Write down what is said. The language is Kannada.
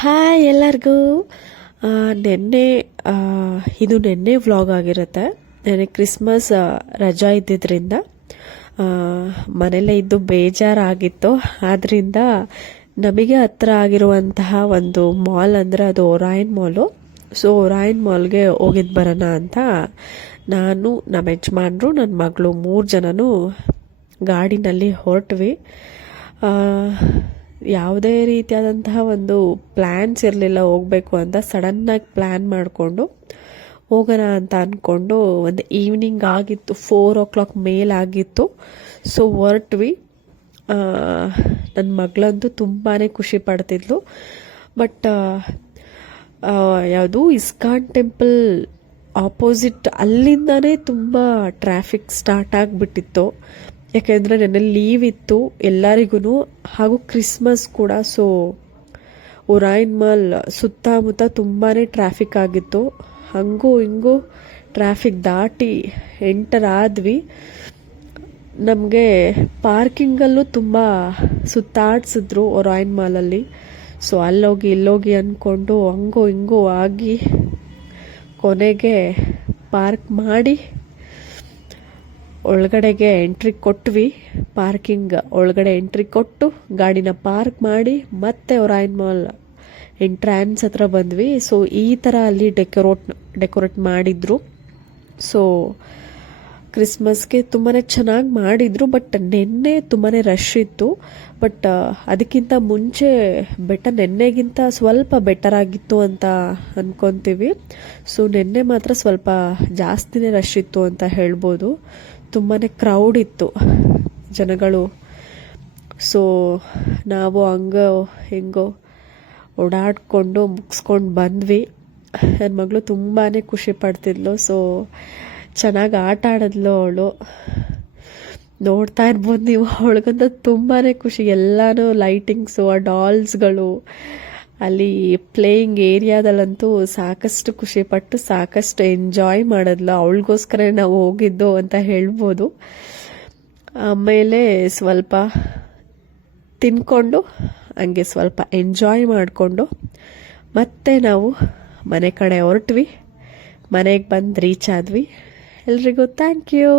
ಹಾಯ್ ಎಲ್ಲರಿಗೂ. ನೆನ್ನೆ ಆ, ಇದು ನೆನ್ನೆ ವ್ಲಾಗ್ ಆಗಿರುತ್ತೆ. ನೆನ್ನೆ ಕ್ರಿಸ್ಮಸ್ ರಜಾ ಇದ್ದಿದ್ದರಿಂದ ಮನೆಯಲ್ಲೇ ಇದ್ದು ಬೇಜಾರಾಗಿತ್ತು. ಆದ್ದರಿಂದ ನಮಗೆ ಹತ್ರ ಆಗಿರುವಂತಹ ಒಂದು ಮಾಲ್ ಅಂದರೆ ಅದು ಒರಾಯನ್ ಮಾಲು. ಸೊ ಒರಾಯನ್ ಮಾಲ್ಗೆ ಹೋಗಿದ್ದು ಬರೋಣ ಅಂತ ನಾನು, ನಮ್ಮ ಯಜಮಾನ್ರು, ನನ್ನ ಮಗಳು 3 ಜನನೂ ಗಾಡಿನಲ್ಲಿ ಹೊರಟ್ವಿ. ಯಾವುದೇ ರೀತಿಯಾದಂತಹ ಒಂದು ಪ್ಲ್ಯಾನ್ಸ್ ಇರಲಿಲ್ಲ ಹೋಗಬೇಕು ಅಂತ. ಸಡನ್ನಾಗಿ ಪ್ಲ್ಯಾನ್ ಮಾಡಿಕೊಂಡು ಹೋಗೋಣ ಅಂತ ಅಂದ್ಕೊಂಡು ಒಂದು ಈವ್ನಿಂಗ್ ಆಗಿತ್ತು, 4 o'clock ಮೇಲಾಗಿತ್ತು. ಸೊ ಹೊರಟ್ವಿ. ನನ್ನ ಮಗಳಂತೂ ತುಂಬಾ ಖುಷಿ ಪಡ್ತಿದ್ಲು. ಬಟ್ ಯಾವುದು ಇಸ್ಕಾನ್ ಟೆಂಪಲ್ ಆಪೋಸಿಟ್ ಅಲ್ಲಿಂದನೇ ತುಂಬ ಟ್ರಾಫಿಕ್ ಸ್ಟಾರ್ಟ್ ಆಗಿಬಿಟ್ಟಿತ್ತು. ಯಾಕೆಂದರೆ ನೆನ್ನೆ ಲೀವ್ ಇತ್ತು ಎಲ್ಲರಿಗೂ, ಹಾಗೂ ಕ್ರಿಸ್ಮಸ್ ಕೂಡ. ಸೊ ಒರಾಯನ್ ಮಾಲ್ ಸುತ್ತಮುತ್ತ ತುಂಬಾ ಟ್ರಾಫಿಕ್ ಆಗಿತ್ತು. ಹಂಗೂ ಹಿಂಗೂ ಟ್ರಾಫಿಕ್ ದಾಟಿ ಎಂಟರ್ ಆದ್ವಿ. ನಮಗೆ ಪಾರ್ಕಿಂಗಲ್ಲೂ ತುಂಬ ಸುತ್ತಾಡಿಸಿದ್ರು ಒರಾಯನ್ ಮಾಲಲ್ಲಿ. ಸೊ ಅಲ್ಲೋಗಿ ಇಲ್ಲೋಗಿ ಅಂದ್ಕೊಂಡು ಹಂಗೂ ಹಿಂಗೂ ಆಗಿ ಕೊನೆಗೆ ಪಾರ್ಕ್ ಮಾಡಿ ಒಳಗಡೆಗೆ ಎಂಟ್ರಿ ಕೊಟ್ವಿ. ಪಾರ್ಕಿಂಗ್ ಒಳಗಡೆ ಎಂಟ್ರಿ ಕೊಟ್ಟು ಗಾಡಿನ ಪಾರ್ಕ್ ಮಾಡಿ ಮತ್ತೆ ಒರಾಯನ್ ಮಾಲ್ ಎಂಟ್ರಾನ್ಸ್ ಹತ್ರ ಬಂದ್ವಿ. ಸೊ ಈ ಥರ ಅಲ್ಲಿ ಡೆಕೋರೇಟ್ ಮಾಡಿದ್ರು. ಸೊ ಕ್ರಿಸ್ಮಸ್ಗೆ ತುಂಬಾ ಚೆನ್ನಾಗಿ ಮಾಡಿದ್ರು. ಬಟ್ ನೆನ್ನೆ ತುಂಬಾ ರಶ್ ಇತ್ತು. ಬಟ್ ಅದಕ್ಕಿಂತ ಮುಂಚೆ ನೆನ್ನೆಗಿಂತ ಸ್ವಲ್ಪ ಬೆಟರ್ ಆಗಿತ್ತು ಅಂತ ಅನ್ಕೊತೀವಿ. ಸೊ ನೆನ್ನೆ ಮಾತ್ರ ಸ್ವಲ್ಪ ಜಾಸ್ತಿನೇ ರಶ್ ಇತ್ತು ಅಂತ ಹೇಳ್ಬೋದು. ತುಂಬಾ ಕ್ರೌಡ್ ಇತ್ತು ಜನಗಳು. ಸೊ ನಾವು ಹಂಗೋ ಹೆಂಗೋ ಓಡಾಡಿಕೊಂಡು ಮುಗಿಸ್ಕೊಂಡು ಬಂದ್ವಿ. ನನ್ನ ಮಗಳು ತುಂಬಾ ಖುಷಿ ಪಡ್ತಿದ್ಲು. ಸೊ ಚೆನ್ನಾಗಿ ಆಟ ಆಡಿದ್ಲು ಅವಳು. ನೋಡ್ತಾ ಇರ್ಬೋದು ನೀವು, ಅವಳಿಗಂತ ತುಂಬಾ ಖುಷಿ. ಎಲ್ಲನೂ ಲೈಟಿಂಗ್ಸು, ಆ ಡಾಲ್ಸ್ಗಳು, ಅಲ್ಲಿ ಪ್ಲೇಯಿಂಗ್ ಏರಿಯಾದಲ್ಲಂತೂ ಸಾಕಷ್ಟು ಖುಷಿಪಟ್ಟು ಸಾಕಷ್ಟು ಎಂಜಾಯ್ ಮಾಡಿದ್ಲು. ಅವಳಿಗೋಸ್ಕರ ನಾವು ಹೋಗಿದ್ದು ಅಂತ ಹೇಳ್ಬೋದು. ಆಮೇಲೆ ಸ್ವಲ್ಪ ತಿನ್ಕೊಂಡು ಹಂಗೆ ಸ್ವಲ್ಪ ಎಂಜಾಯ್ ಮಾಡಿಕೊಂಡು ಮತ್ತೆ ನಾವು ಮನೆ ಕಡೆ ಹೊರಟ್ವಿ. ಮನೆಗೆ ಬಂದು ರೀಚ್ ಆದ್ವಿ. ಎಲ್ರಿಗೂ ಥ್ಯಾಂಕ್ ಯು.